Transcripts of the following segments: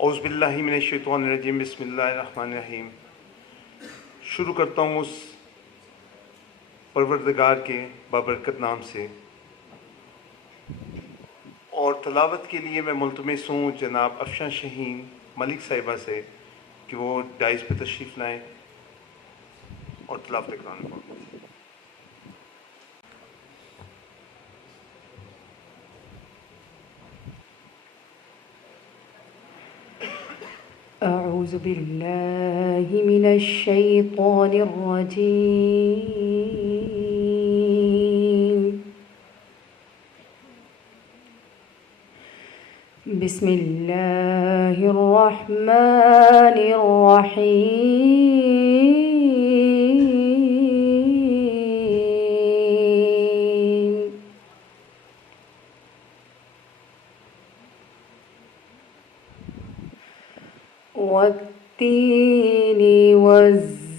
اعوذ باللہ من الشیطان الرجیم، بسم اللہ الرحمن الرحیم۔ شروع کرتا ہوں اس پروردگار کے بابرکت نام سے، اور تلاوت کے لیے میں ملتمس ہوں جناب افشاں شہین ملک صاحبہ سے کہ وہ ڈائز پہ تشریف لائیں اور تلاوت قرآن پاک۔ أعوذ بالله من الشيطان الرجيم. بسم الله الرحمن الرحيم. والتين والزيتون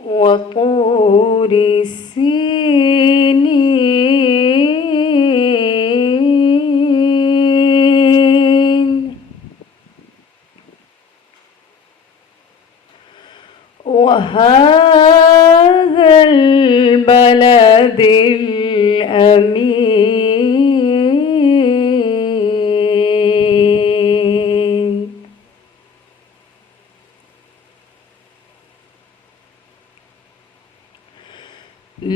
وطور سينين وهذا البلد الأمين.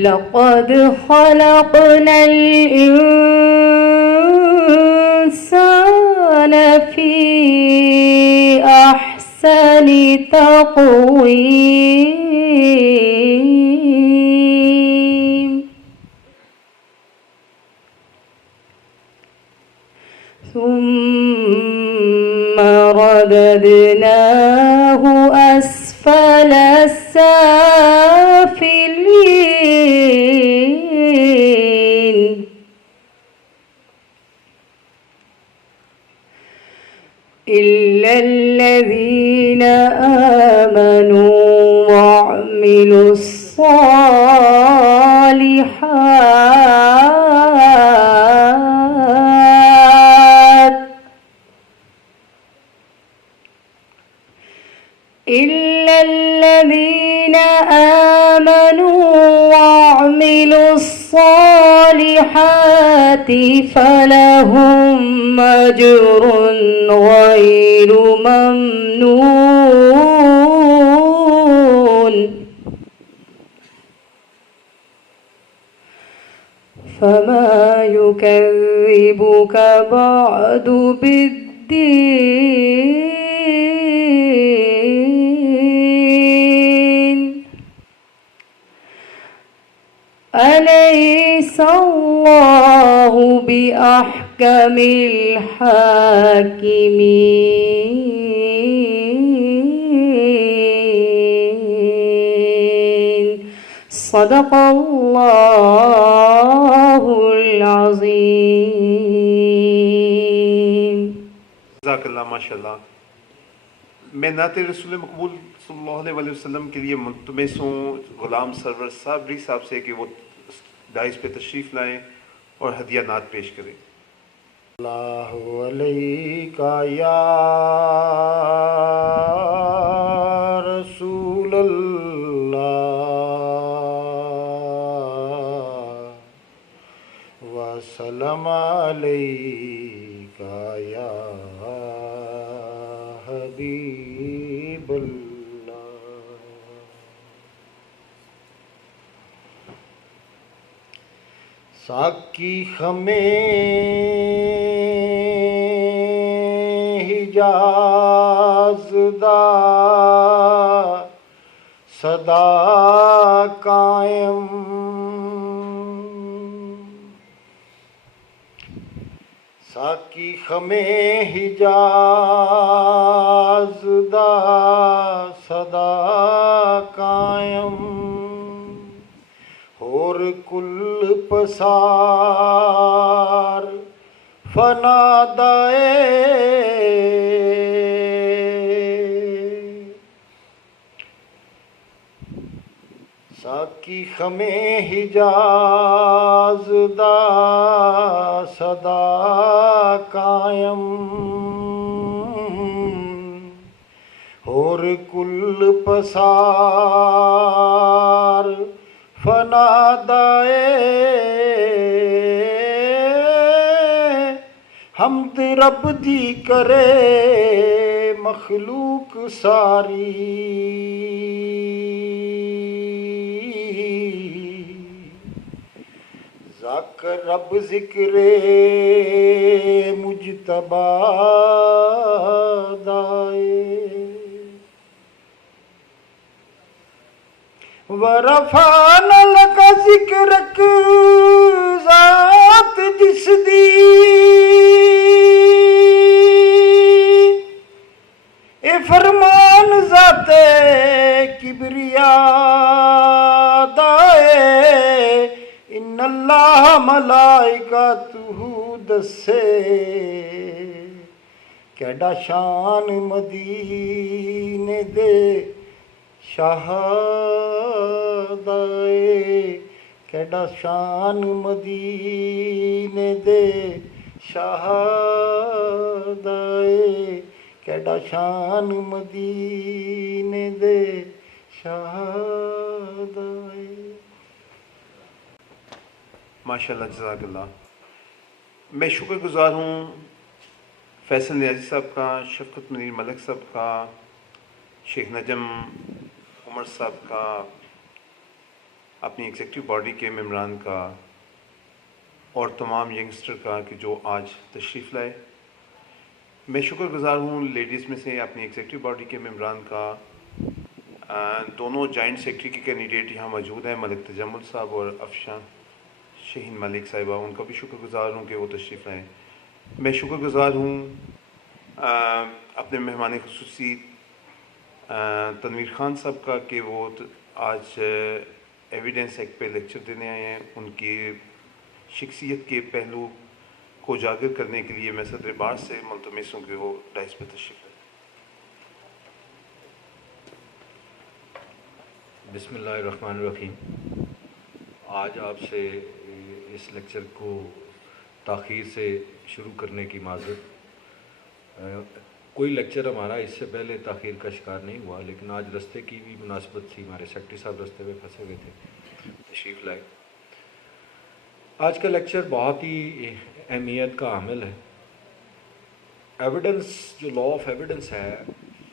لقد خلقنا الإنسان في أحسن تقويم ثم رددناه أسفل السافلين إلا الذين آمنوا وعملوا الصالحات إلا الذين آمنوا وعملوا الصالحات فلهم أجر غير ممنون. فما يكذبك بعد بالدين؟ أليس الله بأحكم الحاكمين. صدق الله العظيم. جزاک اللہ، ماشاء اللہ۔ میں نعت رسول مقبول صلی اللہ علیہ وسلم کے لیے ملتمس ہوں غلام سرور صابری صاحب سے کہ وہ ڈائز پہ تشریف لائیں اور ہدیہ نعت پیش کریں۔ اللہ علیکہ یا رسول اللہ وسلم علیکہ یا حبیب اللہ۔ ساکی ہمیں حجاز دا صدا قائم ساکی ہمیں حجاز دا صدا قائم اور کل پسار فنا دائے ساکی خمیں حجاز دا صدا قائم اور کل پسار فنا دائے حمد رب دی کرے مخلوق ساری ذاکر رب ذکر مجتبی دائے ورفعنا لک ذکرک ذات جس دی اے فرمان ذات کبریا دائے ان اللہ ملائکتہ دسے کیڈا شان مدینے دے شہدائے کیڈا شان مدینے دے شہدائے کیڈا شان مدینے دے شہدائے. ماشاءاللہ جزاک اللہ. میں شکر گزار ہوں فیصل نیازی صاحب کا، شفقت منیر ملک صاحب کا، شیخ نجم عمر صاحب کا، اپنی ایگزیکٹو باڈی کے ممبران کا اور تمام ینگسٹر کا کہ جو آج تشریف لائے. میں شکر گزار ہوں لیڈیز میں سے اپنی ایگزیکٹو باڈی کے ممبران کا. دونوں جوائنٹ سیکرٹری کے کینڈیڈیٹ یہاں موجود ہیں، ملک تجمل صاحب اور افشان شہین ملک صاحبہ، ان کا بھی شکر گزار ہوں کہ وہ تشریف لائیں. میں شکر گزار ہوں اپنے مہمان خصوصی تنویر خان صاحب کا کہ وہ آج ایویڈنس ایکٹ پہ لیکچر دینے آئے ہیں. ان کی شخصیت کے پہلو کو اجاگر کرنے کے لیے میں صدر بار سے ملتمس ہوں کہ وہ ڈائس پہ تشریف لائیں. بسم اللہ الرحمن الرحیم. آج آپ سے اس لیکچر کو تاخیر سے شروع کرنے کی معذرت. کوئی لیکچر ہمارا اس سے پہلے تاخیر کا شکار نہیں ہوا، لیکن آج رستے کی بھی مناسبت تھی، ہمارے سیکرٹری صاحب رستے میں پھنسے ہوئے تھے، تشریف لائے. آج کا لیکچر بہت ہی اہمیت کا حامل ہے. ایویڈنس، جو لا آف ایویڈنس ہے،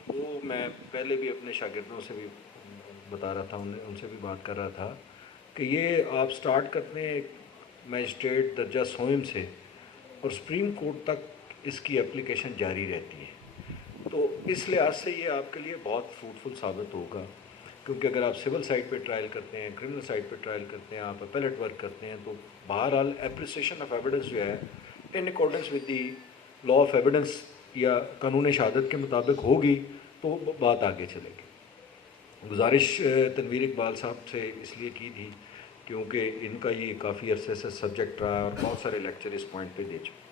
وہ میں پہلے بھی اپنے شاگردوں سے بھی بتا رہا تھا، ان سے بھی بات کر رہا تھا کہ یہ آپ سٹارٹ کرتے ہیں میجسٹریٹ درجہ سوئم سے اور سپریم کورٹ تک اس کی اپلیکیشن جاری رہتی ہے. تو اس لحاظ سے یہ آپ کے لیے بہت فروٹفل ثابت ہوگا، کیونکہ اگر آپ سول سائٹ پہ ٹرائل کرتے ہیں، کرمنل سائٹ پہ ٹرائل کرتے ہیں، آپ اپیلیٹ ورک کرتے ہیں، تو بہرحال اپریسیشن آف ایویڈنس جو ہے in accordance with the law of evidence یا قانون شہادت کے مطابق ہوگی تو بات آگے چلے گی. گزارش تنویر اقبال صاحب سے اس لیے کی تھی کیونکہ ان کا یہ کافی عرصے سے سبجیکٹ رہا ہے اور بہت سارے لیکچر اس پوائنٹ پہ دے چکے.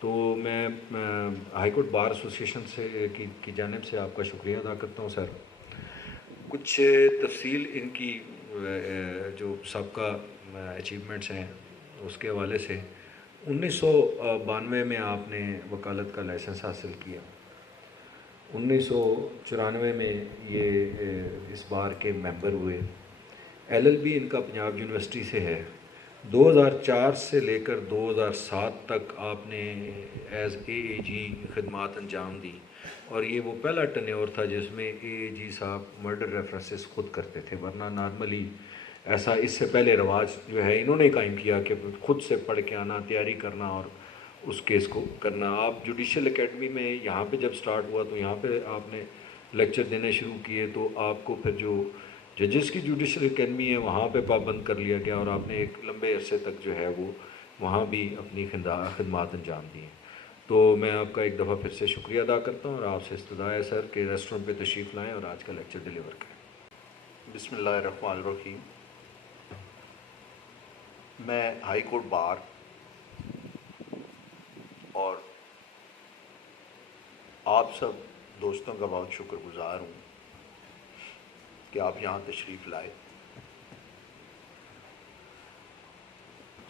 تو میں ہائی کورٹ بار ایسوسیشن سے کی جانب سے آپ کا شکریہ ادا کرتا ہوں سر. کچھ تفصیل ان کی جو سابقہ اچیومنٹس ہیں اس کے حوالے سے 1992 میں آپ نے وکالت کا لائسنس حاصل کیا. 1994 میں یہ اس بار کے ممبر ہوئے. LLB ان کا پنجاب یونیورسٹی سے ہے. 2004 سے لے کر 2007 تک آپ نے ایز AAG خدمات انجام دی، اور یہ وہ پہلا ٹینیور تھا جس میں AAG صاحب مرڈر ریفرنسز خود کرتے تھے، ورنہ نارملی ایسا اس سے پہلے رواج جو ہے انہوں نے قائم کیا کہ خود سے پڑھ کے آنا، تیاری کرنا اور اس کیس کو کرنا. آپ جوڈیشل اکیڈمی میں یہاں پہ جب سٹارٹ ہوا تو یہاں پہ آپ نے لیکچر دینے شروع کیے، تو آپ کو پھر جو ججز کی جوڈیشل اکیڈمی ہے وہاں پہ پابند کر لیا گیا، اور آپ نے ایک لمبے عرصے تک جو ہے وہ وہاں بھی اپنی خدمات انجام دی. تو میں آپ کا ایک دفعہ پھر سے شکریہ ادا کرتا ہوں اور آپ سے استدعا ہے سر کہ ریسٹورنٹ پہ تشریف لائیں اور آج کا لیکچر ڈیلیور کریں. بسم اللہ الرحمن الرحیم. میں ہائی کورٹ بار اور آپ سب دوستوں کا بہت شکر گزار ہوں کہ آپ یہاں تشریف لائے.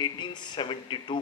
1872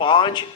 5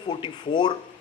44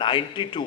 92,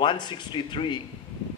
163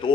2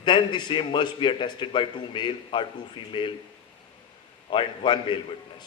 then the same must be attested by 2 male or 2 female and 1 male witness.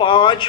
5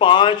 5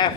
F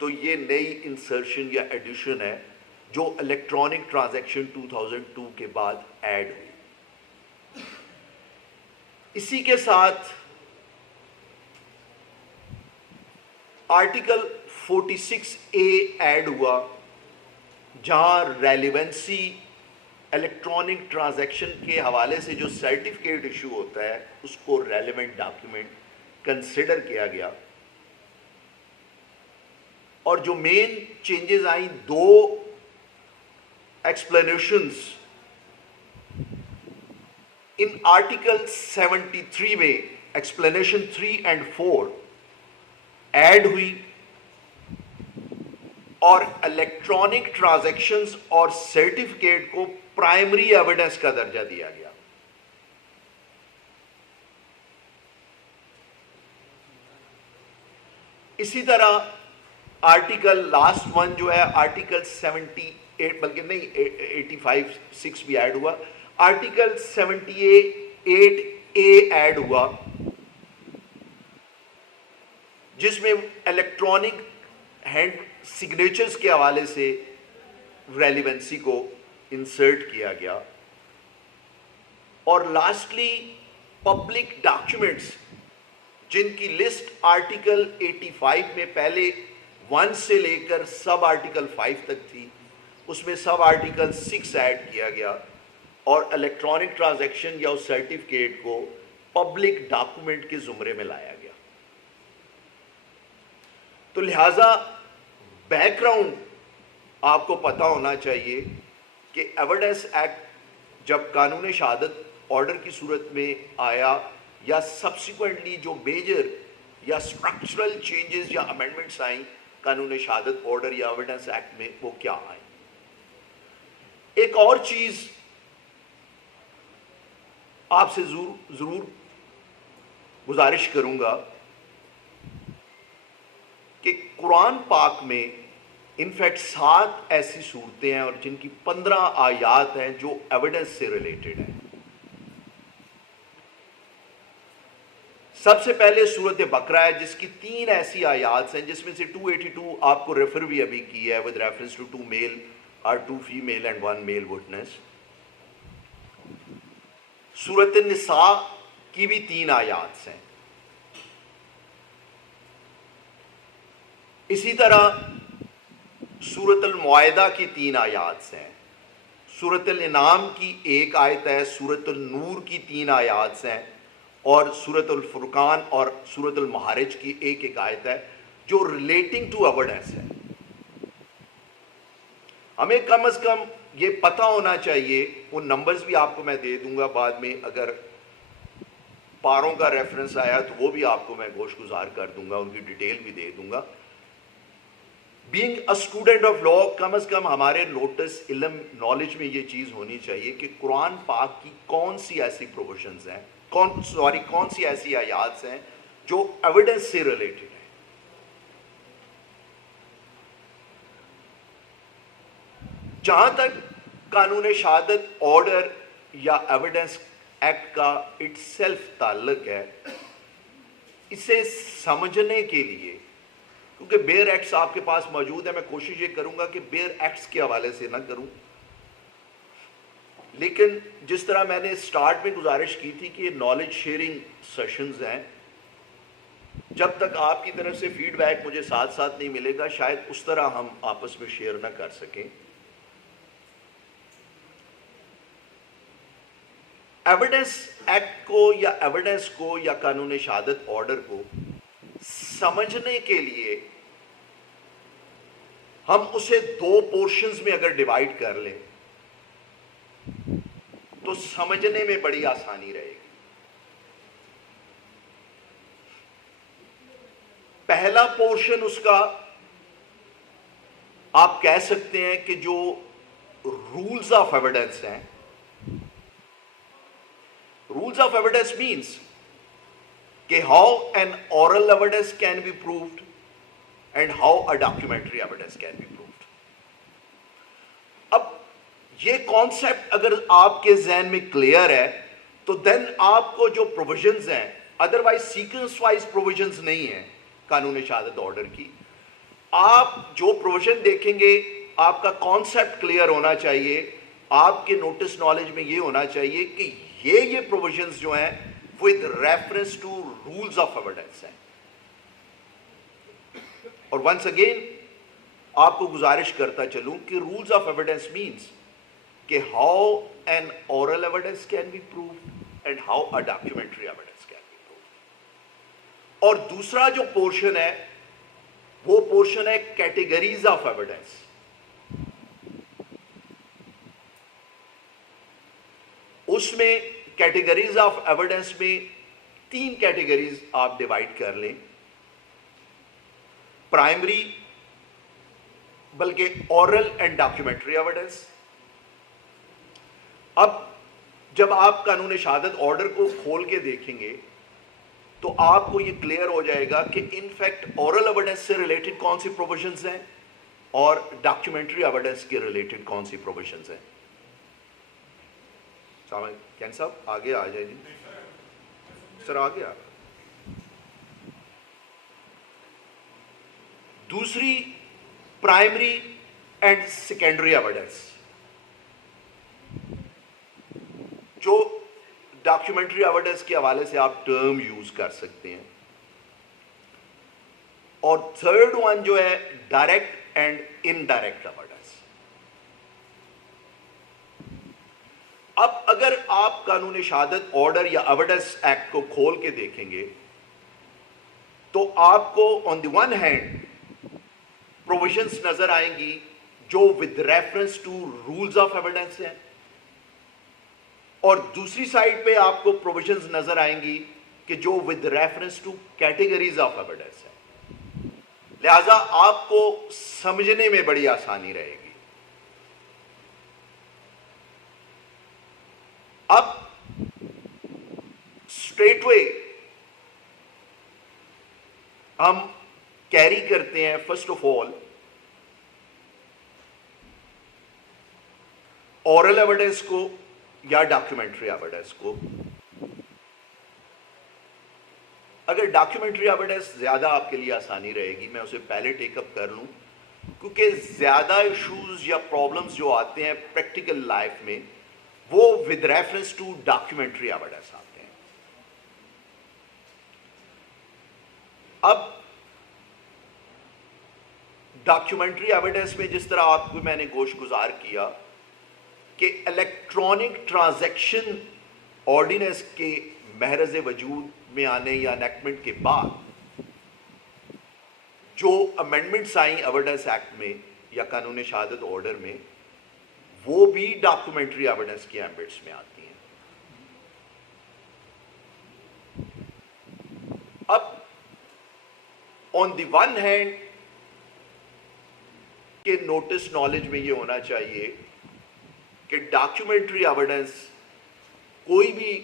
تو یہ نئی انسرشن یا ایڈیشن ہے جو الیکٹرانک ٹرانزیکشن 2002 کے بعد ایڈ ہوئی. اسی کے ساتھ آرٹیکل 46A ایڈ ہوا جہاں ریلیونسی الیکٹرانک ٹرانزیکشن کے حوالے سے جو سرٹیفکیٹ ایشو ہوتا ہے اس کو ریلیونٹ ڈاکیومنٹ کنسیڈر کیا گیا. اور جو مین چینجز آئیں دو ایکسپلینیشنز ان آرٹیکل 73 میں ایکسپلینیشن 3 and 4 ایڈ ہوئی اور الیکٹرانک ٹرانزیکشنز اور سرٹیفکیٹ کو پرائمری ایویڈنس کا درجہ دیا گیا. اسی طرح آرٹیکل لاسٹ ون جو ہے آرٹیکل 78 بلکہ نہیں 85(6) بھی ایڈ ہوا. آرٹیکل 78A ایڈ ہوا جس میں الیکٹرانک ہینڈ سگنیچرز کے حوالے سے ریلیونسی کو انسرٹ کیا گیا. اور لاسٹلی پبلک ڈاکیومنٹس جن کی لسٹ آرٹیکل 85 میں پہلے 1 سے لے کر سب آرٹیکل 5 تک تھی, اس میں سب آرٹیکل 6 ایڈ کیا گیا اور الیکٹرانک ٹرانزیکشن یا اس سرٹیفکیٹ کو پبلک ڈاکومنٹ کے زمرے میں لایا گیا. تو لہٰذا بیک گراؤنڈ آپ کو پتہ ہونا چاہیے کہ ایویڈنس ایکٹ جب قانون شہادت آرڈر کی صورت میں آیا یا سبسیکوینٹلی جو میجر یا اسٹرکچرل چینجز یا امینڈمنٹس آئیں قانون شہادت آرڈر یا ایویڈنس ایکٹ میں, وہ کیا آئیں. ایک اور چیز آپ سے ضرور گزارش کروں گا کہ قرآن پاک میں انفیکٹ 7 ایسی صورتیں ہیں اور جن کی 15 آیات ہیں جو ایویڈنس سے ریلیٹڈ ہیں. سب سے پہلے سورت بقرہ ہے جس کی 3 ایسی آیات ہیں جس میں سے 282 آپ کو ریفر بھی ابھی کی ہے with reference to 2 male or 2 female and 1 male witness. سورت النساء کی بھی 3 آیات ہیں. اسی طرح سورت المائدہ کی 3 آیات ہیں. سورت الانعام کی 1 آیت ہے, سورت النور کی 3 آیات ہیں اور سورت الفرقان اور سورت المعارج کی 1 آیت ہے جو ریلیٹنگ ٹو ایویڈنس ہے. ہمیں کم از کم یہ پتہ ہونا چاہیے, وہ نمبرز بھی آپ کو میں دے دوں گا بعد میں, اگر پاروں کا ریفرنس آیا تو وہ بھی آپ کو میں گوش گزار کر دوں گا, ان کی ڈیٹیل بھی دے دوں گا. Being a student of law کم از کم ہمارے نوٹس علم نالج میں یہ چیز ہونی چاہیے کہ قرآن پاک کی کون سی ایسی پروویژنز ہیں, کون سی ایسی آیات ہیں جو ایویڈنس سے ریلیٹڈ ہیں. جہاں تک قانون شہادت آرڈر یا ایویڈنس ایکٹ کا اٹ سیلف تعلق ہے, اسے سمجھنے کے لیے, کیونکہ بیئر ایکٹس آپ کے پاس موجود ہے, میں کوشش یہ کروں گا کہ بیئر ایکٹس کے حوالے سے نہ کروں, لیکن جس طرح میں نے سٹارٹ میں گزارش کی تھی کہ یہ نالج شیئرنگ سیشنز ہیں, جب تک آپ کی طرف سے فیڈ بیک مجھے ساتھ ساتھ نہیں ملے گا شاید اس طرح ہم آپس میں شیئر نہ کر سکیں. ایویڈنس ایکٹ کو یا ایویڈنس کو یا قانون شہادت آرڈر کو سمجھنے کے لیے ہم اسے 2 پورشنز میں اگر ڈیوائیڈ کر لیں تو سمجھنے میں بڑی آسانی رہے گی. پہلا پورشن اس کا آپ کہہ سکتے ہیں کہ جو رولز آف ایویڈنس ہیں. رولز آف ایویڈنس مینس کہ how an oral evidence can be proved and how a documentary evidence can be proved. اب یہ کانسیپٹ اگر آپ کے ذہن میں کلیئر ہے تو دین آپ کو جو پروویژنز ہیں, ادروائز سیکوینس وائز پروویژنز نہیں ہیں قانون شہادت آرڈر کی, آپ جو پروویژن دیکھیں گے آپ کا کانسیپٹ کلیئر ہونا چاہیے, آپ کے نوٹس نالج میں یہ ہونا چاہیے کہ یہ پروویژنز جو ہیں with reference to rules of evidence ہیں. اور ونس اگین آپ کو گزارش کرتا چلوں کہ رولز آف ایویڈنس مینس کہ how an oral evidence can be proved and how a documentary evidence can be proved. اور دوسرا جو پورشن ہے وہ پورشن ہے کیٹیگریز آف ایویڈنس. اس میں کیٹیگریز آف ایویڈنس میں 3 کیٹیگریز آپ ڈیوائڈ کر لیں, پرائمری بلکہ اورل اینڈ ڈاکیومنٹری ایویڈنس. اب جب آپ قانون شہادت آرڈر کو کھول کے دیکھیں گے تو آپ کو یہ کلیئر ہو جائے گا کہ انفیکٹ اورل ایویڈنس سے ریلیٹڈ کون سی پروویژنز ہیں اور ڈاکیومنٹری ایویڈنس کے ریلیٹڈ کون سی پروویژنز ہیں. کین صاحب آگے آ جائیں جی, سر آگے آ. دوسری پرائمری اینڈ سیکنڈری ایویڈنس, جو ڈاکیومنٹری ایویڈنس کے حوالے سے آپ ٹرم یوز کر سکتے ہیں. اور تھرڈ ون جو ہے ڈائریکٹ اینڈ انڈائریکٹ ایویڈنس. اب اگر آپ قانون شہادت آرڈر یا ایویڈنس ایکٹ کو کھول کے دیکھیں گے تو آپ کو on the one hand provisions نظر آئیں گی جو with reference to rules of evidence ہیں, اور دوسری سائڈ پہ آپ کو پروویژنز نظر آئیں گی کہ جو with reference two categories of evidence ہے. لہذا آپ کو سمجھنے میں بڑی آسانی رہے گی. اب اسٹریٹ وے ہم کیری کرتے ہیں first of all oral evidence کو یا ڈاکیومنٹری ایویڈنس کو. اگر ڈاکیومنٹری ایویڈنس زیادہ آپ کے لیے آسانی رہے گی, میں اسے پہلے ٹیک اپ کر لوں, کیونکہ زیادہ ایشوز یا پرابلمس جو آتے ہیں پریکٹیکل لائف میں وہ with reference to documentary evidence آتے ہیں. اب ڈاکیومنٹری ایویڈنس میں جس طرح آپ کو میں نے گوش گزار کیا کہ الیکٹرانک ٹرانزیکشن آرڈیننس کے محرز وجود میں آنے یا انیکٹمنٹ کے بعد جو امینڈمنٹس آئیں ایویڈنس ایکٹ میں یا قانون شہادت آرڈر میں, وہ بھی ڈاکیومنٹری ایویڈنس کے ایمبٹس میں آتی ہیں. اب آن دی ون ہینڈ کہ نوٹس نالج میں یہ ہونا چاہیے کہ ڈاکیومنٹری ایویڈنس کوئی بھی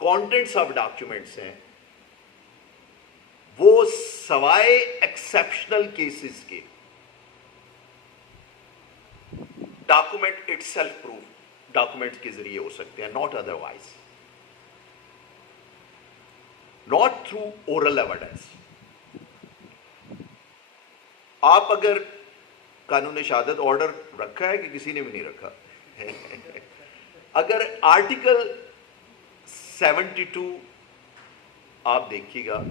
کانٹینٹس آف ڈاکیومنٹس ہیں وہ سوائے ایکسیپشنل کیسز کے document it self proof document کے ذریعے ہو سکتے ہیں, not other wise, not through oral evidence. آپ اگر قانون شہادت آرڈر رکھا ہے کہ کسی نے بھی نہیں رکھا, اگر آرٹیکل 72 آپ دیکھیے گا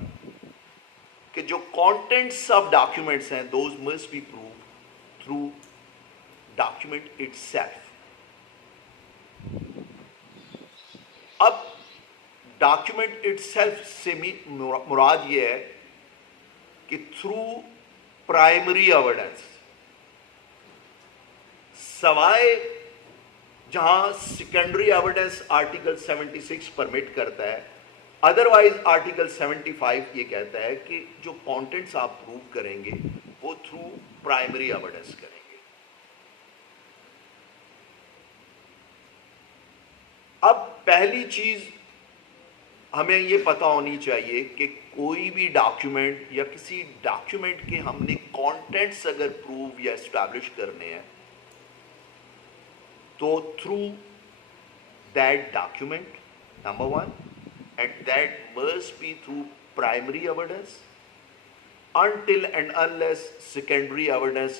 کہ جو کانٹینٹس آف ڈاکیومنٹس ہیں those must be proved through document itself. اب ڈاکیومنٹ اٹ سیلف سے مراد یہ ہے کہ تھرو پرائمری ایویڈنس, سوائے جہاں سیکنڈری ایویڈنس آرٹیکل 76 پرمٹ کرتا ہے, ادروائز آرٹیکل 75 یہ کہتا ہے کہ جو کانٹینٹس آپ پروو کریں گے وہ تھرو پرائمری ایویڈنس کریں گے. اب پہلی چیز ہمیں یہ پتا ہونی چاہیے کہ کوئی بھی ڈاکیومنٹ یا کسی ڈاکیومنٹ کے ہم نے کانٹینٹس اگر پروو یا اسٹیبلش کرنے ہیں تو through that document number one, and that must be through primary evidence, until and unless secondary evidence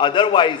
otherwise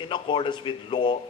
in accordance with law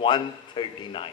139।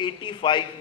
85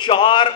4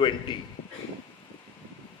20।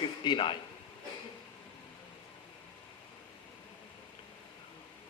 59।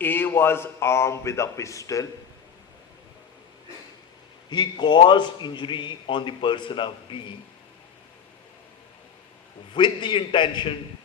A was armed with a pistol, he caused injury on the person of B with the intention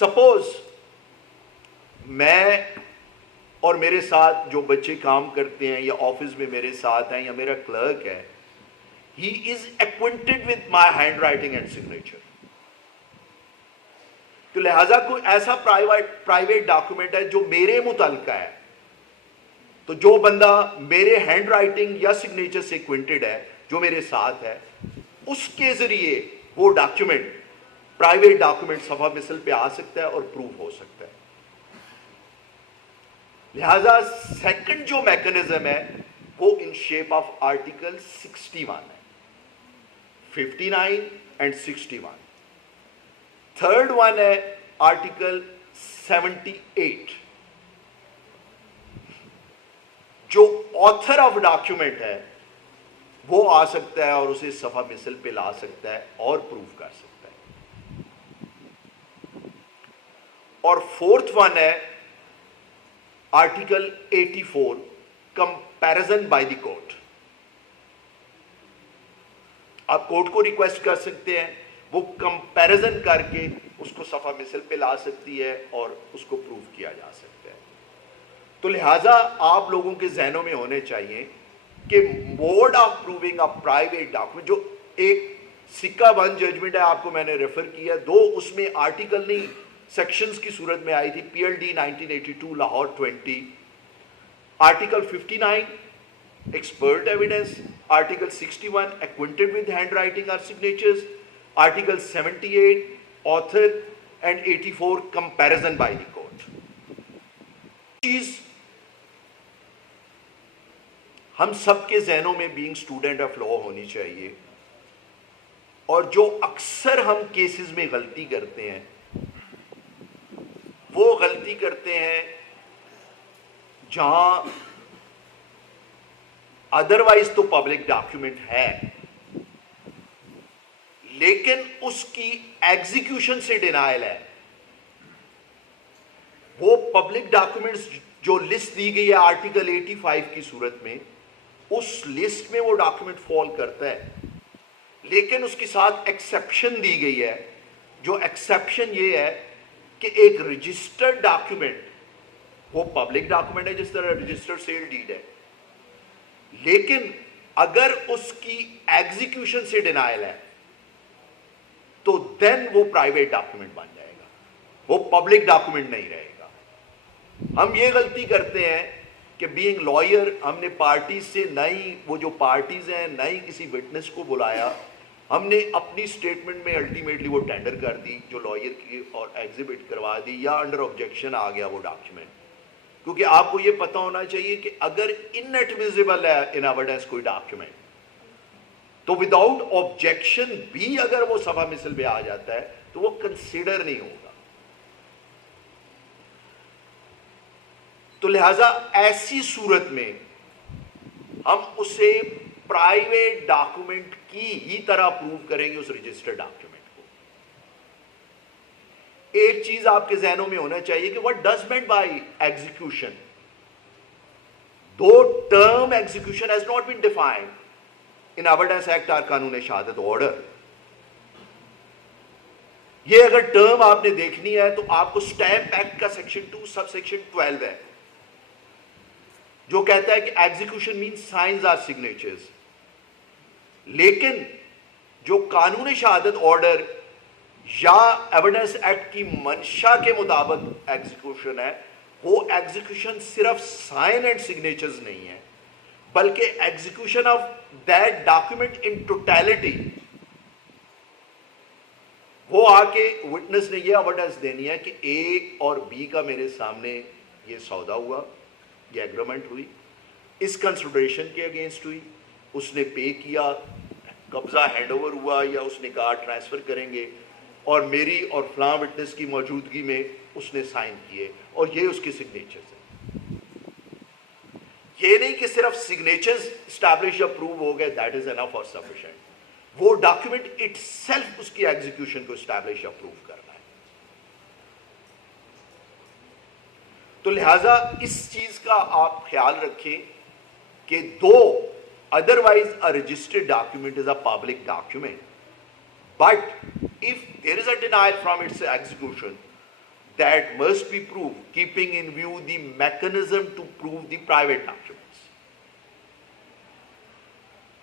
suppose میں اور میرے ساتھ جو بچے کام کرتے ہیں یا office میں میرے ساتھ ہیں یا میرا کلرک ہے, he is acquainted with my handwriting and signature. تو لہذا کوئی ایسا پرائیویٹ ڈاکومنٹ ہے جو میرے متعلقہ ہے, تو جو بندہ میرے ہینڈ رائٹنگ یا سگنیچر سے ایکوینٹڈ ہے, جو میرے ساتھ ہے, اس کے ذریعے وہ ڈاکیومنٹ, پرائیویٹ ڈاکیومنٹ صفحہ مثل پہ آ سکتا ہے اور پروف ہو سکتا ہے. لہذا سیکنڈ جو میکنزم ہے وہ ان شیپ آف آرٹیکل 61 ہے, 59 اینڈ 61. تھرڈ ون ہے آرٹیکل 78. جو آتھر آف ڈاکیومنٹ ہے وہ آ سکتا ہے اور اسے صفحہ مثل پہ لا سکتا ہے اور پروف کر سکتا ہے. اور فورتھ ون ہے article 84 comparison by the court. آپ کورٹ کو ریکویسٹ کر سکتے ہیں, وہ کمپیرزن کر کے اس کو صفحہ مثل پہ لا سکتی ہے اور اس کو پروف کیا جا سکتا ہے. تو لہٰذا آپ لوگوں کے ذہنوں میں ہونے چاہیے کہ mode of proving of private document, جو ایک سکہ بند ججمنٹ ہے آپ کو میں نے ریفر کیا, دو اس میں آرٹیکل نہیں سیکشنز کی صورت میں آئی تھی, P L D 1982 Lahore 20, article 59 expert evidence, article 61 acquainted with handwriting or signatures, article 78 author and 84 comparison by the court. چیز ہم سب کے ذہنوں میں بینگ اسٹوڈنٹ آف لا ہونی چاہیے, اور جو اکثر ہم کیسز میں غلطی کرتے ہیں وہ غلطی کرتے ہیں جہاں ادروائز تو پبلک ڈاکیومنٹ ہے لیکن اس کی ایگزیکیوشن سے ڈینائل ہے. وہ پبلک ڈاکیومنٹس جو لسٹ دی گئی ہے آرٹیکل 85 کی صورت میں, اس لسٹ میں وہ ڈاکیومنٹ فال کرتا ہے, لیکن اس کے ساتھ ایکسیپشن دی گئی ہے. جو ایکسیپشن یہ ہے کہ ایک رجسٹرڈ ڈاکیومنٹ وہ پبلک ڈاکیومنٹ ہے جس طرح رجسٹرڈ سیل ڈیڈ ہے, لیکن اگر اس کی ایگزیکیوشن سے ڈینائل ہے تو دین وہ پرائیویٹ ڈاکیومنٹ بن جائے گا, وہ پبلک ڈاکیومنٹ نہیں رہے گا. ہم یہ غلطی کرتے ہیں کہ بینگ لائر ہم نے پارٹیز سے نئی, وہ جو پارٹیز ہیں نئی کسی وٹنس کو بلایا, ہم نے اپنی سٹیٹمنٹ میں الٹیمیٹلی وہ ٹینڈر کر دی جو لائر کی اور ایگزیبٹ کروا دی, یا انڈر آبجیکشن آ گیا وہ ڈاکیومنٹ. کیونکہ آپ کو یہ پتہ ہونا چاہیے کہ اگر انیڈمیسیبل ہے ان ایویڈنس کوئی ڈاکیومنٹ تو وداؤٹ آبجیکشن بھی اگر وہ صفحہ مثل پہ آ جاتا ہے تو وہ کنسیڈر نہیں ہوگا. تو لہٰذا ایسی صورت میں ہم اسے پرائیویٹ ڈاکیومنٹ کی ہی طرح پروو کریں گے اس رجسٹرڈ ڈاکیومنٹ کو. ایک چیز آپ کے ذہنوں میں ہونا چاہیے کہ what does meant by execution. Though term execution has not been defined in Evidence Act or قانون شہادت order. یہ اگر ٹرم آپ نے دیکھنی ہے تو آپ کو اسٹیمپ ایکٹ کا سیکشن 2 سب سیکشن 12 ہے جو کہتا ہے کہ execution mean signs or signatures, لیکن جو قانون شہادت آرڈر یا ایویڈنس ایکٹ کی منشا کے مطابق ایگزیکیوشن ہے, وہ ایگزیکیوشن صرف سائن اینڈ سگنیچرز نہیں ہے بلکہ execution of that document in totality. وہ آ کے وٹنس نے یہ ایویڈنس دینی ہے کہ اے اور بی کا میرے سامنے یہ سودا ہوا, یہ ایگریمنٹ ہوئی, اس کنسیڈریشن کے اگینسٹ ہوئی, اس نے پے کیا, قبضہ ہینڈ اوور ہوا یا اس نے کہا ٹرانسفر کریں گے, اور میری اور فلاں وٹنس کی موجودگی میں اس نے سائن کیے, اور یہ اس کے سگنیچرز ہیں. یہ نہیں کہ صرف سگنیچرز اسٹیبلش یا پروو ہو گئے, دیٹ از انف اور سفیشینٹ. وہ ڈاکیومنٹ اٹ سیلف اس کی ایگزیکیوشن کو اسٹیبلش یا پروو کرنا ہے. تو لہٰذا اس چیز کا آپ خیال رکھیں کہ دو otherwise a registered document is a public document, but if there is a denial from its execution, that must be proved, keeping in view the mechanism to prove the private documents.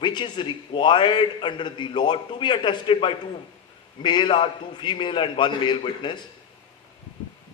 which is required under the law to be attested by 2 male or 2 female and 1 male witness,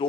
2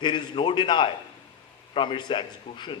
there is no denial from its execution,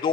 2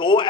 2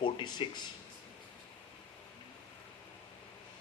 46।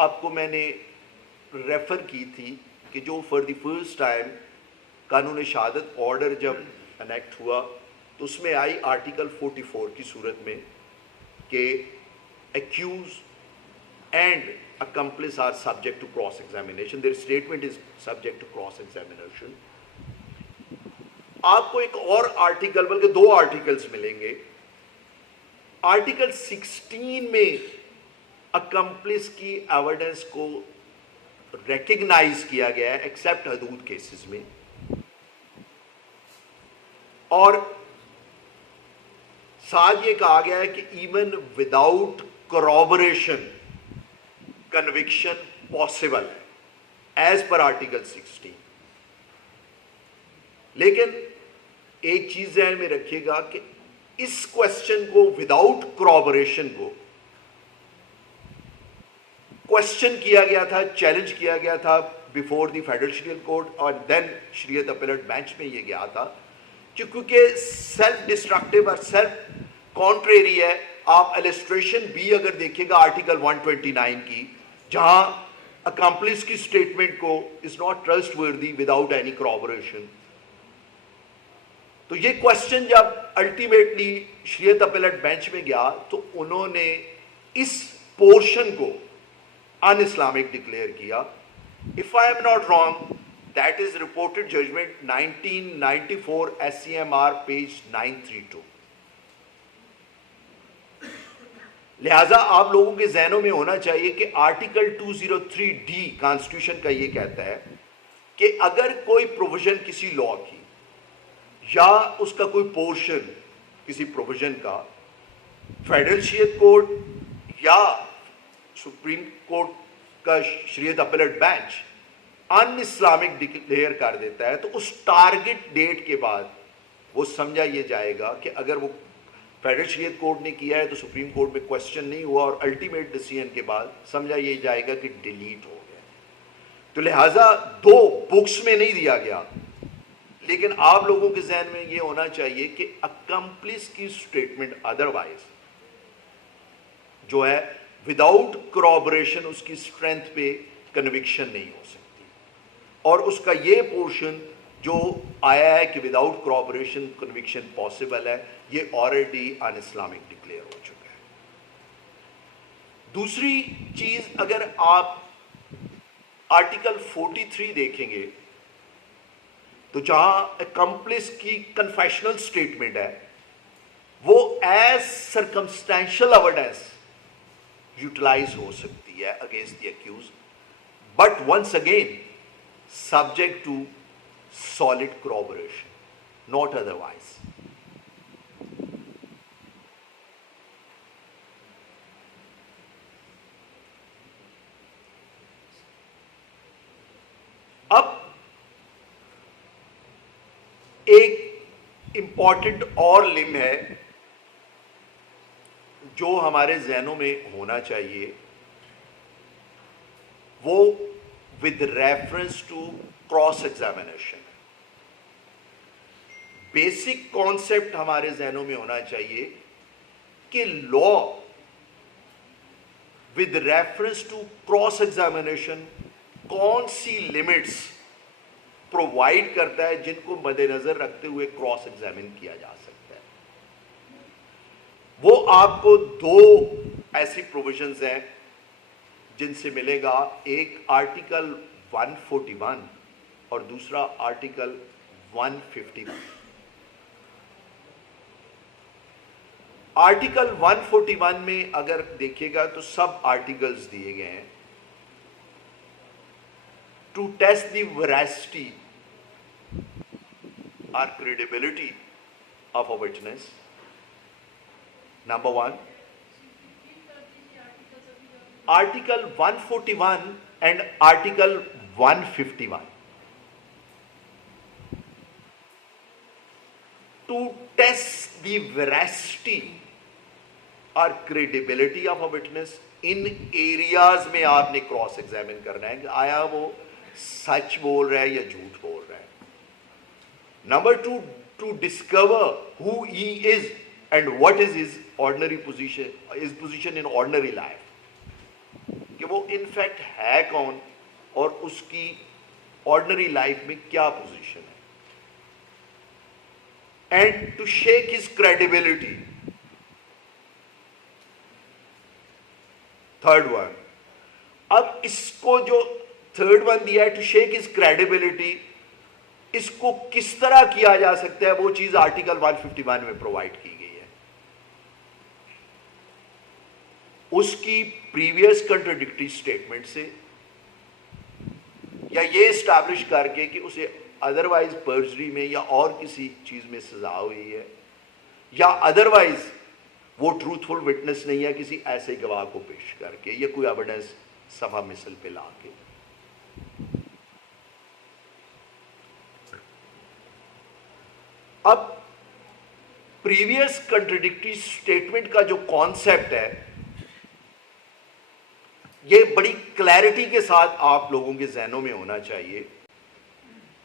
آپ کو میں نے refer کی تھی کہ جو for the first time قانون شہادت آرڈر جب انیکٹ ہوا تو اس میں آئی آرٹیکل 44 کی صورت میں کہ accused and accomplice are subject to cross examination. Their statement is subject to cross examination. آپ کو ایک اور آرٹیکل بلکہ 2 آرٹیکلز ملیں گے. آرٹیکل 16 میں اکمپلس کی ایویڈنس کو ریکگنائز کیا گیا ہے ایکسیپٹ حدود کیسز میں, اور ساتھ یہ کہا گیا ہے کہ even without corroboration conviction possible ہے ایز پر آرٹیکل 16. لیکن ایک چیز ذہن میں رکھیے گا کہ اس کوشچن کو وداؤٹ corroboration کو کوشچن کیا گیا تھا, چیلنج کیا گیا تھا بیفور دی فیڈرل شریعت کورٹ, اور دین شریعت اپیلٹ بینچ میں یہ گیا تھا کیونکہ سیلف ڈسٹرکٹیو اور سیلف کانٹریری ہے. آپ ایلسٹریشن بھی اگر دیکھیں گا آرٹیکل 129 کی, جہاں اکمپلس کی سٹیٹمنٹ کو از ناٹ ٹرسٹ وردی وداؤٹ اینی corroboration. تو یہ کوشچن جب الٹیمیٹلی شریعت اپیلٹ بینچ میں گیا تو انہوں نے اس پورشن کو ان اسلامک ڈکلیئر کیا. If I am not wrong, that is reported judgment 1994 SCMR page 932. لہٰذا آپ لوگوں کے ذہنوں میں ہونا چاہیے کہ آرٹیکل 203D کانسٹیٹیوشن کا یہ کہتا ہے کہ اگر کوئی پروویژن کسی لاء کی یا اس کا کوئی پورشن کسی پروویژن کا فیڈرل شریعت کورٹ یا سپریم کورٹ کا شریعت appellate bench in Islamic declare کر دیتا ہے, تو اس ٹارگٹ ڈیٹ کے بعد وہ سمجھا یہ جائے گا کہ اگر وہ فیڈرل شریعت کورٹ نے کیا ہے تو سپریم کورٹ میں کوشچن نہیں ہوا, اور الٹیمیٹ ڈیسیژن کے بعد سمجھا یہ جائے گا کہ ڈیلیٹ ہو گیا. تو لہٰذا 2 بکس میں نہیں دیا گیا, لیکن آپ لوگوں کے ذہن میں یہ ہونا چاہیے کہ اکمپلس کی سٹیٹمنٹ ادروائز جو ہے وداؤٹ corroboration اس کی اسٹرینتھ پہ کنوکشن نہیں ہو سکتی, اور اس کا یہ پورشن جو آیا ہے کہ وداؤٹ corroboration کنوکشن پاسبل ہے, یہ آلریڈی ان اسلامک ڈکلیئر ہو چکا ہے. دوسری چیز, اگر آپ آرٹیکل 43 دیکھیں گے تو جہاں اکمپلس کی کنفیشنل سٹیٹمنٹ ہے وہ ایز سرکمسٹینشل ایویڈنس یوٹیلائز ہو سکتی ہے against the accused, but once again subject to solid corroboration, not otherwise. اب ایک امپورٹنٹ اور لم ہے جو ہمارے ذہنوں میں ہونا چاہیے, وہ with reference to cross examination. Basic concept ہمارے ذہنوں میں ہونا چاہیے کہ law with reference to cross examination کون سی لمٹس پرووائڈ کرتا ہے جن کو مد نظر رکھتے ہوئے کراس ایگزامن کیا جا سکتا ہے. وہ آپ کو 2 ایسی پروویژنز ہیں جن سے ملے گا, ایک آرٹیکل 141 اور دوسرا آرٹیکل 151. آرٹیکل 141 میں اگر دیکھیے گا تو سب آرٹیکلز دیے گئے ہیں ٹو ٹیسٹ دی ویراسٹی اور credibility of a witness. Number 1, article 141 and article 151 to test the veracity اور credibility of a witness. In areas میں آپ نے کراس ایگزامن کرنا ہے کہ آیا وہ سچ بول رہا ہے یا جھوٹ بول رہا ہے. Number 2, to discover who he is and what is his ordinary position, his position in ordinary life. کہ وہ انفیکٹ ہے کون اور اس کی آرڈنری لائف میں کیا پوزیشن ہے. And to shake his credibility. Third one, اب اس کو جو تھرڈ ون دیا ہے ٹو شیک ہز کریڈیبلٹی, اس کو کس طرح کیا جا سکتا ہے, وہ چیز آرٹیکل 151 میں پرووائڈ کی گئی ہے. اس کی پریویس کنٹراڈکٹری سٹیٹمنٹ سے, یا یہ اسٹیبلش کر کے کہ اسے ادروائز پرجری میں یا اور کسی چیز میں سزا ہوئی ہے, یا ادروائز وہ ٹروتھفل وٹنس نہیں ہے کسی ایسے گواہ کو پیش کر کے یا کوئی ایویڈنس صفا مثل پہ لا کے. اب پریویس کنٹراڈکٹری سٹیٹمنٹ کا جو کانسیپٹ ہے, یہ بڑی کلیئرٹی کے ساتھ آپ لوگوں کے ذہنوں میں ہونا چاہیے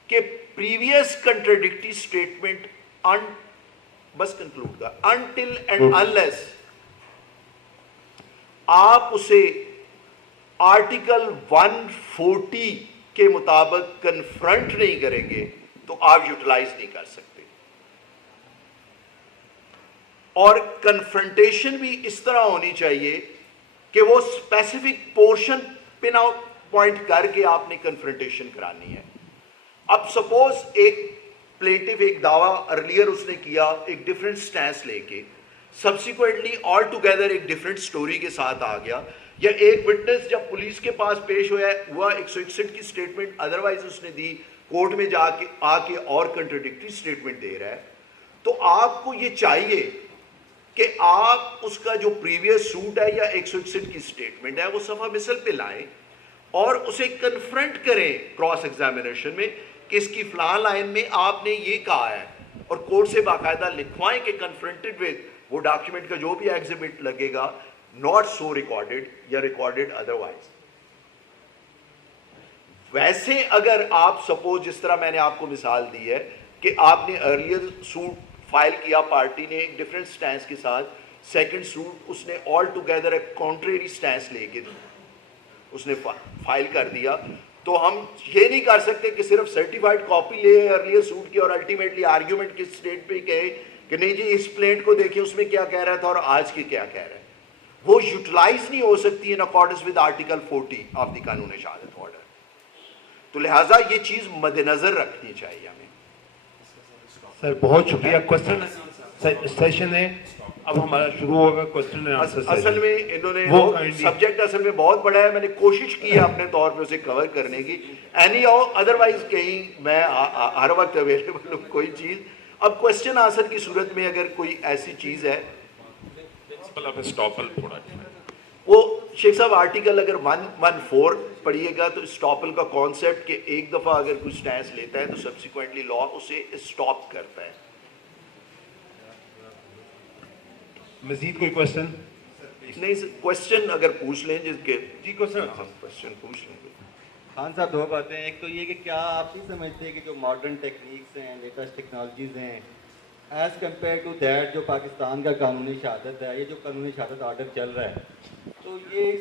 کہ پریویس کنٹراڈکٹری سٹیٹمنٹ بس کنکلوڈ کا انٹل اینڈ انلیس آپ اسے آرٹیکل 140 کے مطابق کنفرنٹ نہیں کریں گے تو آپ یوٹیلائز نہیں کر سکتے. اور کنفرنٹیشن بھی اس طرح ہونی چاہیے کہ وہ اسپیسیفک پورشن پن آؤٹ پوائنٹ کر کے آپ نے کنفرنٹیشن کرانی ہے. اب سپوز ایک پلیٹیو ایک دعویٰ ارلیئر اس نے کیا ایک ڈفرینٹ سٹینس لے کے, سبسیکوینٹلی آل ٹوگیدر ایک ڈفرینٹ سٹوری کے ساتھ آ گیا, یا ایک وٹنس جب پولیس کے پاس پیش ہوا 161 کی سٹیٹمنٹ ادروائز اس نے دی, کورٹ میں جا کے آ کے اور کنٹراڈکٹری سٹیٹمنٹ دے رہا ہے, تو آپ کو یہ چاہیے کہ آپ اس کا جو پریویس سوٹ ہے یا 161 کی سٹیٹمنٹ ہے وہ صفحہ مثل پہ لائیں اور اسے کنفرنٹ کریں کراس ایگزامینیشن میں کہ اس کی فلاں لائن میں آپ نے یہ کہا ہے, اور کورٹ سے باقاعدہ لکھوائیں کہ کنفرنٹڈ ود وہ ڈاکیومنٹ کا جو بھی ایگزیبٹ لگے گا ناٹ سو ریکارڈڈ یا ریکارڈڈ ادروائز. ویسے اگر آپ سپوز جس طرح میں نے آپ کو مثال دی ہے کہ آپ نے ارلیئر سوٹ فائل کیا, پارٹی نے ایک ڈفرینٹ سٹینس کے ساتھ, سیکنڈ سوٹ اس نے آل ٹوگیدر ایک کانٹریری سٹینس لے کے اس نے فائل کر دیا, تو ہم یہ نہیں کر سکتے کہ صرف سرٹیفائڈ کاپی لے ارلیئر سوٹ کی اور الٹیمیٹلی آرگیومنٹ کے سٹیٹ پہ کہے کہ نہیں جی اس پلینٹ کو دیکھیں اس میں کیا کہہ رہا تھا اور آج کی کیا کہہ رہا ہے. وہ یوٹیلائز نہیں ہو سکتی in accordance with article 40 of the قانون شہادت آرڈر. تو لہٰذا یہ چیز مد نظر رکھنی چاہیے ہمیں. سر بہت شکریہ. کوشچن سیشن ہے اب ہمارا شروع ہوگا کوشچن اینڈ آنسر سیشن. اصل میں انہوں نے سبجیکٹ اصل میں بہت بڑا ہے, میں نے کوشش کی ہے اپنے طور پہ اسے کور کرنے کی. اینی ہاؤ ادروائز کہیں میں ہر وقت اویلیبل ہوں کوئی چیز. اب کوشچن آنسر کی صورت میں اگر کوئی ایسی چیز ہے وہ شیخ صاحب آرٹیکل اگر 114 پڑھیے گا تو اسٹاپل کا کانسیپٹ کہ ایک دفعہ اگر کوئی سٹینس لیتا ہے تو سبسیکوینٹلی لا اسے اسٹاپ کرتا ہے. مزید کوئی کوشچن؟ نہیں کوشچن اگر پوچھ لیں جس کے جی کوشچن کوشچن پوچھ لیں گے. خان صاحب دو باتیں, ایک تو یہ کہ کیا آپ نہیں سمجھتے کہ جو ماڈرن ٹیکنیکس ہیں, لیٹسٹ ٹیکنالوجیز ہیں, ایز کمپیئر ٹو دیٹ جو پاکستان کا قانونی شہادت ہے, یہ جو قانونی شہادت آرڈر چل رہا ہے, تو یہ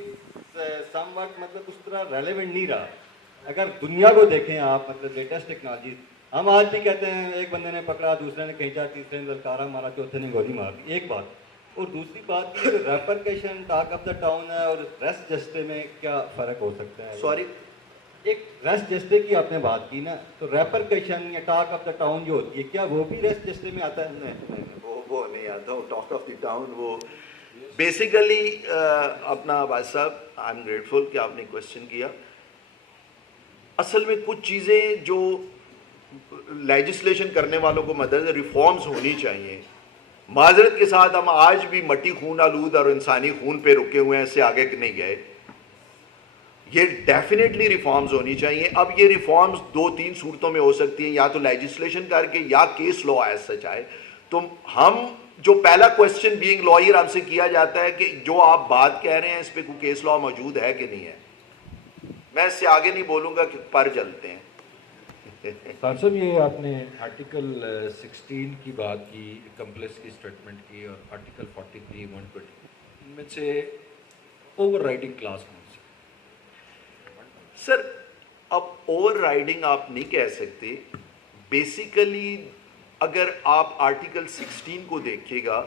سم وقت مطلب اس طرح ریلیونٹ نہیں رہا. اگر دنیا کو دیکھیں آپ, مطلب لیٹسٹ ٹیکنالوجیز, ہم آج بھی کہتے ہیں ایک بندے نے پکڑا, دوسرے نے کھینچا, تیسرے نے للکارا مارا, چوتھے نے گولی مار دی. ایک بات. اور دوسری بات کہ ریپرکیشن ٹاک آف دا ٹاؤن ہے اور ریسٹ جسٹے میں کیا فرق ہو سکتا ہے؟ سوری, ایک ریسٹ جسٹے کی آپ نے بات کی نا, تو ریپرکیشن یا ٹاک آف دا ٹاؤن جو ہوتی ہے کیا وہ بھی ریسٹ جسٹے میں آتا ہے؟ نہیں وہ نہیں آتا. وہ ٹاک آف دی ٹاؤن وہ بیسیکلی اپنا عباس صاحب آئی ایم گریٹفل کہ آپ نے کوشچن کیا. اصل میں کچھ چیزیں جو لیجسلیشن کرنے والوں کو مدد ریفارمز ہونی چاہیے. معذرت کے ساتھ ہم آج بھی مٹی خون آلود اور انسانی خون پہ رکے ہوئے ہیں, اس سے آگے نہیں گئے. یہ ڈیفینیٹلی ریفارمز ہونی چاہیے. اب یہ ریفارمز 2-3 صورتوں میں ہو سکتی ہیں, یا تو لیجسلیشن کر کے یا کیس لا ایز سچ آئے. تو ہم جو پہلا کوشچن بینگ لائر ہم سے کیا جاتا ہے کہ جو آپ بات کہہ رہے ہیں اس پہ کوئی کیس لا موجود ہے کہ نہیں ہے. میں اس سے آگے نہیں بولوں گا کہ پر جلتے ہیں. خان صاحب یہ آپ نے آرٹیکل 16 کی بات کی, کمپلیکس کی اسٹیٹمنٹ کی, اور آرٹیکل 43 120, ان میں سے اوور رائڈنگ کلاس کون سی؟ سر اب اوور رائڈنگ آپ نہیں کہہ سکتے. بیسیکلی اگر آپ آرٹیکل 16 کو دیکھیے گا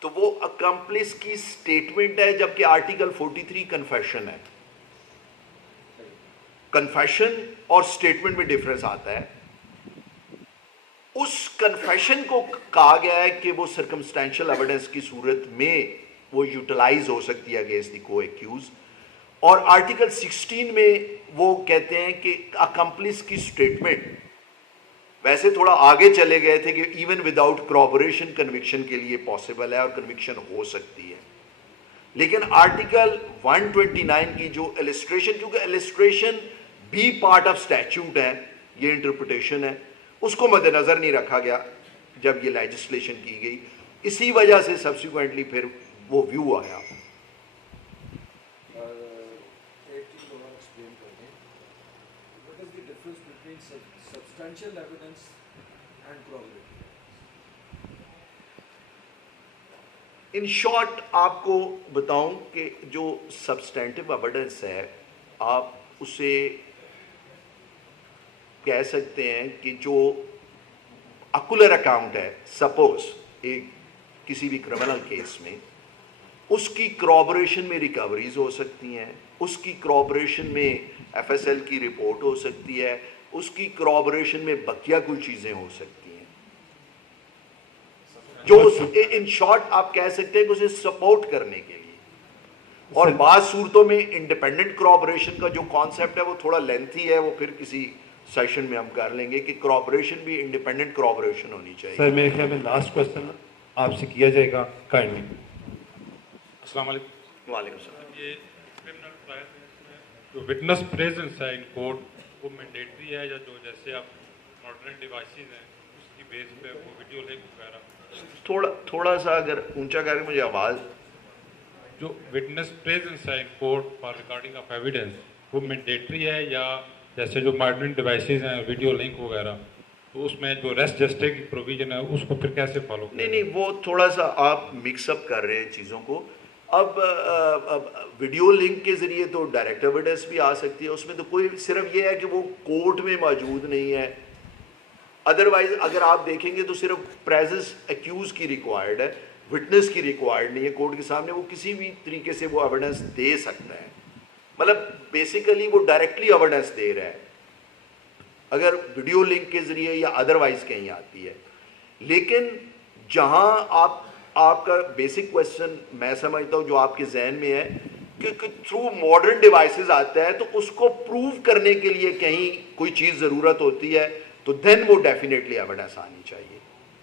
تو وہ اکمپلس کی سٹیٹمنٹ ہے، جبکہ آرٹیکل 43 کنفیشن ہے. کنفیشن اور سٹیٹمنٹ میں ڈفرنس آتا ہے. اس کنفیشن کو کہا گیا ہے کہ وہ سرکمسٹینشل ایویڈنس کی صورت میں وہ یوٹیلائز ہو سکتی ہے اگینسٹ دی کو ایکیوز، اور آرٹیکل 16 میں وہ کہتے ہیں کہ اکمپلس کی سٹیٹمنٹ ویسے تھوڑا آگے چلے گئے تھے کہ ایون وداؤٹ کراپوریشن کنوکشن کے لیے پاسبل ہے اور کنوکشن ہو سکتی ہے. لیکن آرٹیکل 129 کی جو السٹریشن، کیونکہ السٹریشن بھی پارٹ آف اسٹیچوٹ ہے، یہ انٹرپریٹیشن ہے، اس کو مد نظر نہیں رکھا گیا جب یہ لیجسلیشن کی گئی. اسی وجہ سے سبسیکوینٹلی پھر وہ ویو آیا. Substantial evidence and probability. In short آپ کو بتاؤں کہ جو سبسٹینٹیو ایویڈنس ہے آپ اسے کہہ سکتے ہیں کہ جو اکولر اکاؤنٹ ہے، سپوز ایک کسی بھی کرمنل کیس میں اس کی کراپوریشن میں ریکوریز ہو سکتی ہیں، اس کی کراپوریشن میں ایف ایس ایل کی رپورٹ ہو سکتی ہے، اس کی کراپوریشن میں بقیہ کوئی چیزیں ہو سکتی ہیں، جو ان شارٹ آپ کہہ سکتے ہیں کہ اسے سپورٹ کرنے کے لیے. اور بعض صورتوں میں انڈیپینڈنٹ کراپوریشن کا جو کانسیپٹ ہے وہ تھوڑا لینتھی ہے، وہ پھر کسی سیشن میں ہم کر لیں گے کہ کراپوریشن بھی انڈیپینڈنٹ کراپوریشن ہونی چاہیے. سر میرے خیال میں لاسٹ کوشچن آپ سے کیا جائے گا کائنڈلی. السلام علیکم. وعلیکم السلام. یہ کرمنل ٹرائل میں جو وٹنس پریزنس ہے ان کورٹ وہ مینڈیٹری ہے، یا جو جیسے آپ ماڈرن ڈیوائسز ہیں اس کی بیس پہ وہ ویڈیو لنک وغیرہ؟ تھوڑا سا اگر اونچا کر کے مجھے آواز. جو وٹنس پریزنس ہے in court for recording of evidence وہ مینڈیٹری ہے، یا جیسے جو ماڈرن ڈیوائسز ہیں ویڈیو لنک وغیرہ، تو اس میں جو ریسٹ جسٹے کی پروویژن ہے اس کو پھر کیسے فالو؟ نہیں وہ تھوڑا سا آپ مکس اپ کر رہے ہیں چیزوں کو. اب ویڈیو لنک کے ذریعے تو ڈائریکٹ ایویڈنس بھی آ سکتی ہے، اس میں تو کوئی صرف یہ ہے کہ وہ کورٹ میں موجود نہیں ہے. ادروائز اگر آپ دیکھیں گے تو صرف پریزنس ایکیوز کی ریکوائرڈ ہے، وٹنس کی ریکوائرڈ نہیں ہے. کورٹ کے سامنے وہ کسی بھی طریقے سے وہ ایویڈنس دے سکتا ہے، مطلب بیسیکلی وہ ڈائریکٹلی ایویڈنس دے رہا ہے اگر ویڈیو لنک کے ذریعے یا ادروائز کہیں آتی ہے. لیکن جہاں آپ کا بیسک کویسچن میں سمجھتا ہوں جو آپ کے ذہن میں ہے کہ تھرو ماڈرن ڈیوائسز آتا ہے تو اس کو پروو کرنے کے لیے کہیں کوئی چیز ضرورت ہوتی ہے تو دین وہ ڈیفینیٹلی ایویڈنس آنی چاہیے.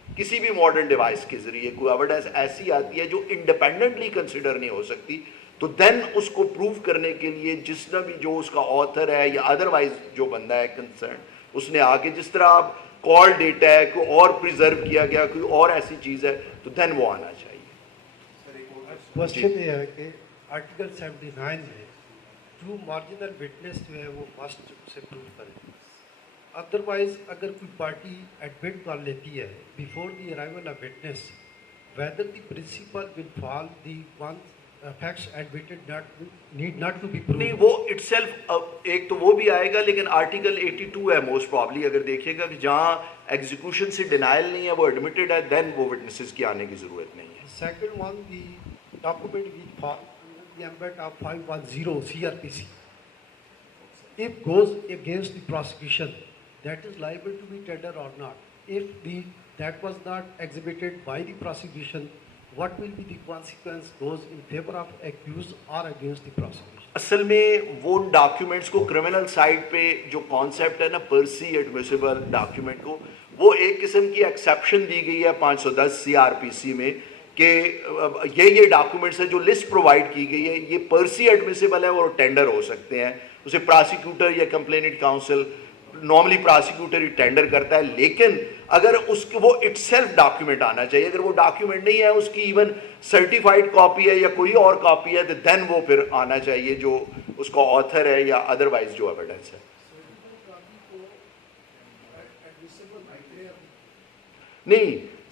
کسی بھی ماڈرن ڈیوائس کے ذریعے کوئی ایویڈنس ایسی آتی ہے جو انڈیپینڈنٹلی کنسیڈر نہیں ہو سکتی تو دین اس کو پروو کرنے کے لیے جس نے بھی جو اس کا آتھر ہے یا ادروائز جو بندہ ہے کنسرن اس نے آگے، جس طرح آپ کال ڈیٹا ہے کوئی اور پریزرو کیا گیا کوئی اور ایسی چیز ہے تو دین وہ آنا چاہیے. کوشچن یہ ہے کہ آرٹیکل 79 میں جو مارجنل وٹنس جو ہے وہ مسٹ سے پروو کرے، ادروائز اگر کوئی پارٹی ایڈمٹ کر لیتی ہے before the arrival of witness whether the principle will fall the one facts admitted need not to be prove. نہیں وہ اٹ سیلف ایک تو وہ بھی آئے گا، لیکن آرٹیکل 82 ہے موسٹ پرابلی اگر دیکھیے گا کہ جہاں ایگزیکیوشن سے ڈینائل نہیں ہے وہ ایڈمیٹڈ ہے دین وہ وٹنسز کی آنے کی ضرورت نہیں ہے. Second one the document which fall the ambit of 510 CRPC if goes against the prosecution that is liable to be tender or not. If that was not exhibited by the prosecution, what will be the consequence goes in favor of accused or against the prosecution? اصل میں وہ documents کو criminal side پہ جو concept ہے نا پرسی ایڈمیسیبل document کو، وہ ایک قسم کی ایکسیپشن دی گئی ہے 510 CRPC میں کہ یہ ڈاکیومنٹس ہے جو لسٹ پرووائڈ کی گئی ہے یہ پرسی ایڈمیسیبل ہے اور ٹینڈر ہو سکتے ہیں. اسے پراسیکیوٹر یا کمپلیننٹ کاؤنسل نارملی پراسیکیوٹر ہی ٹینڈر کرتا ہے، لیکن اگر اس کے وہ اٹ سیلف ڈاکیومنٹ آنا چاہیے. اگر وہ ڈاکیومنٹ نہیں ہے اس کی ایون سرٹیفائڈ کاپی ہے یا کوئی اور کاپی ہے تو دین وہ پھر آنا چاہیے جو اس کا آتھر ہے یا ادروائز جو ایویڈنس ہے. نہیں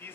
30